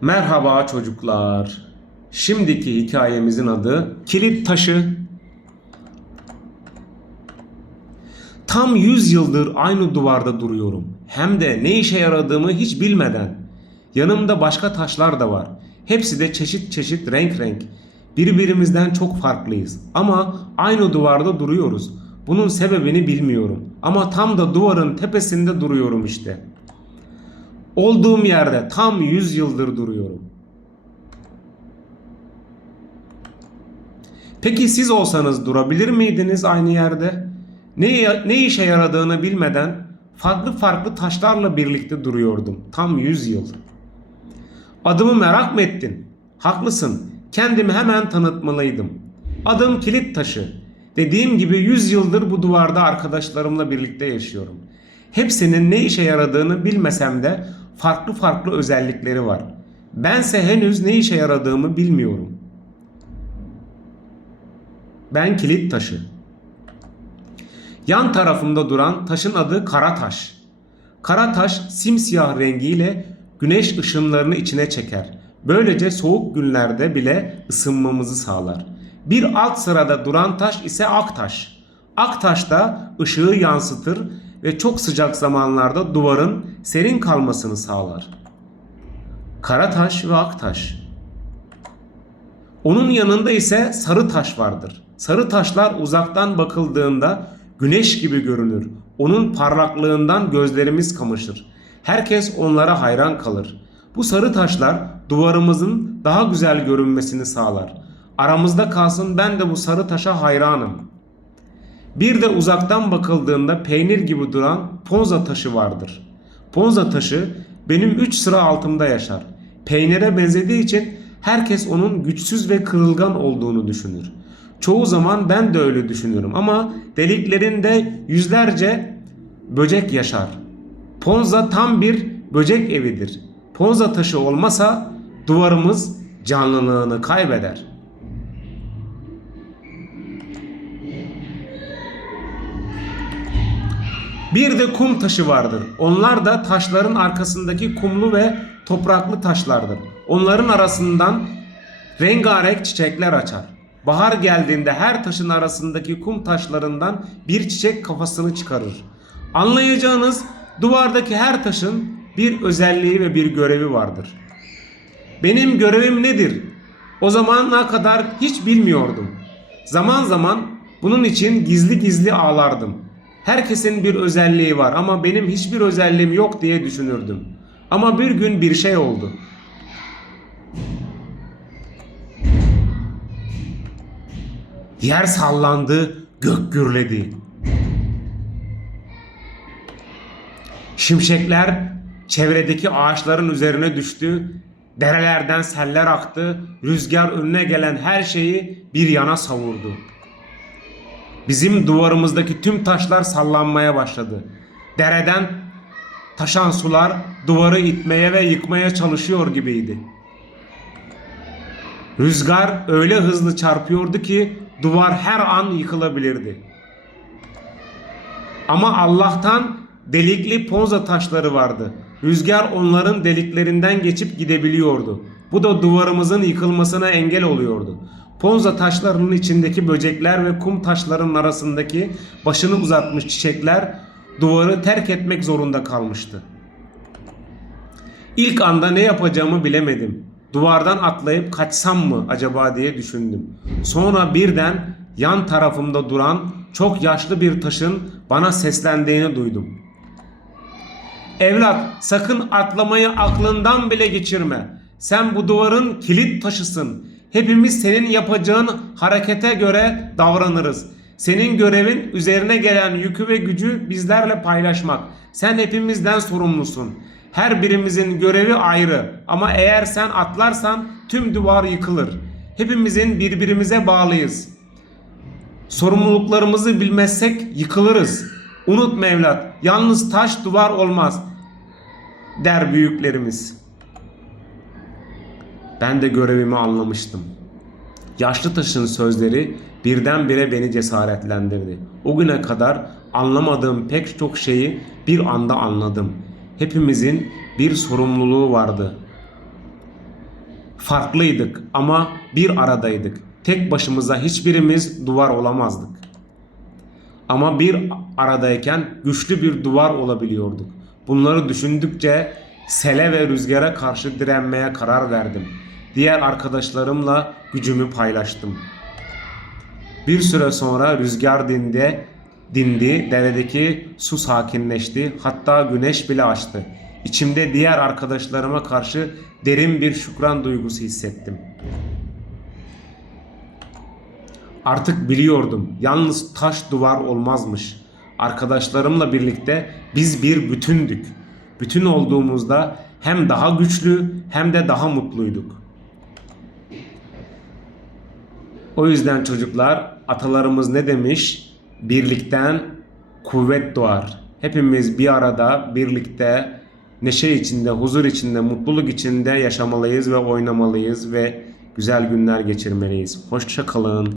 Merhaba çocuklar. Şimdiki hikayemizin adı Kilit Taşı. Tam 100 yıldır aynı duvarda duruyorum. Hem de ne işe yaradığımı hiç bilmeden. Yanımda başka taşlar da var. Hepsi de çeşit çeşit renk renk. Birbirimizden çok farklıyız. Ama aynı duvarda duruyoruz. Bunun sebebini bilmiyorum. Ama tam da duvarın tepesinde duruyorum işte. Olduğum yerde tam 100 yıldır duruyorum. Peki siz olsanız durabilir miydiniz aynı yerde? Ne, ne işe yaradığını bilmeden farklı farklı taşlarla birlikte duruyordum. Tam 100 yıl. Adımı merak mı ettin? Haklısın. Kendimi hemen tanıtmalıydım. Adım Kilit Taşı. Dediğim gibi 100 yıldır bu duvarda arkadaşlarımla birlikte yaşıyorum. Hepsinin ne işe yaradığını bilmesem de farklı farklı özellikleri var. Bense henüz ne işe yaradığımı bilmiyorum. Ben kilit taşı. Yan tarafımda duran taşın adı kara taş. Kara taş simsiyah rengiyle güneş ışınlarını içine çeker. Böylece soğuk günlerde bile ısınmamızı sağlar. Bir alt sırada duran taş ise ak taş. Ak taş da ışığı yansıtır ve çok sıcak zamanlarda duvarın serin kalmasını sağlar. Kara taş ve ak taş. Onun yanında ise sarı taş vardır. Sarı taşlar uzaktan bakıldığında güneş gibi görünür. Onun parlaklığından gözlerimiz kamaşır. Herkes onlara hayran kalır. Bu sarı taşlar duvarımızın daha güzel görünmesini sağlar. Aramızda kalsın ben de bu sarı taşa hayranım. Bir de uzaktan bakıldığında peynir gibi duran ponza taşı vardır. Ponza taşı benim 3 sıra altımda yaşar. Peynire benzediği için herkes onun güçsüz ve kırılgan olduğunu düşünür. Çoğu zaman ben de öyle düşünürüm ama deliklerinde yüzlerce böcek yaşar. Ponza tam bir böcek evidir. Ponza taşı olmasa duvarımız canlılığını kaybeder. Bir de kum taşı vardır. Onlar da taşların arkasındaki kumlu ve topraklı taşlardır. Onların arasından rengarenk çiçekler açar. Bahar geldiğinde her taşın arasındaki kum taşlarından bir çiçek kafasını çıkarır. Anlayacağınız duvardaki her taşın bir özelliği ve bir görevi vardır. Benim görevim nedir? O zamana kadar hiç bilmiyordum. Zaman zaman bunun için gizli gizli ağlardım. Herkesin bir özelliği var ama benim hiçbir özelliğim yok diye düşünürdüm. Ama bir gün bir şey oldu. Yer sallandı, gök gürledi. Şimşekler çevredeki ağaçların üzerine düştü. Derelerden seller aktı. Rüzgar önüne gelen her şeyi bir yana savurdu. Bizim duvarımızdaki tüm taşlar sallanmaya başladı. Dereden taşan sular duvarı itmeye ve yıkmaya çalışıyor gibiydi. Rüzgar öyle hızlı çarpıyordu ki duvar her an yıkılabilirdi. Ama Allah'tan delikli ponza taşları vardı. Rüzgar onların deliklerinden geçip gidebiliyordu. Bu da duvarımızın yıkılmasına engel oluyordu. Ponza taşlarının içindeki böcekler ve kum taşlarının arasındaki başını uzatmış çiçekler duvarı terk etmek zorunda kalmıştı. İlk anda ne yapacağımı bilemedim. Duvardan atlayıp kaçsam mı acaba diye düşündüm. Sonra birden yan tarafımda duran çok yaşlı bir taşın bana seslendiğini duydum. Evlat sakın atlamayı aklından bile geçirme. Sen bu duvarın kilit taşısın. Hepimiz senin yapacağın harekete göre davranırız. Senin görevin üzerine gelen yükü ve gücü bizlerle paylaşmak. Sen hepimizden sorumlusun. Her birimizin görevi ayrı ama eğer sen atlarsan tüm duvar yıkılır. Hepimizin birbirimize bağlıyız. Sorumluluklarımızı bilmezsek yıkılırız. Unutma evlat, yalnız taş duvar olmaz der büyüklerimiz. Ben de görevimi anlamıştım. Yaşlı taşın sözleri birdenbire beni cesaretlendirdi. O güne kadar anlamadığım pek çok şeyi bir anda anladım. Hepimizin bir sorumluluğu vardı. Farklıydık ama bir aradaydık. Tek başımıza hiçbirimiz duvar olamazdık. Ama bir aradayken güçlü bir duvar olabiliyorduk. Bunları düşündükçe sele ve rüzgara karşı direnmeye karar verdim. Diğer arkadaşlarımla gücümü paylaştım. Bir süre sonra rüzgar dindi, dindi, deredeki su sakinleşti, hatta güneş bile açtı. İçimde diğer arkadaşlarıma karşı derin bir şükran duygusu hissettim. Artık biliyordum. Yalnız taş duvar olmazmış. Arkadaşlarımla birlikte biz bir bütündük. Bütün olduğumuzda hem daha güçlü hem de daha mutluyduk. O yüzden çocuklar atalarımız ne demiş? Birlikten kuvvet doğar. Hepimiz bir arada birlikte neşe içinde, huzur içinde, mutluluk içinde yaşamalıyız ve oynamalıyız ve güzel günler geçirmeliyiz. Hoşça kalın.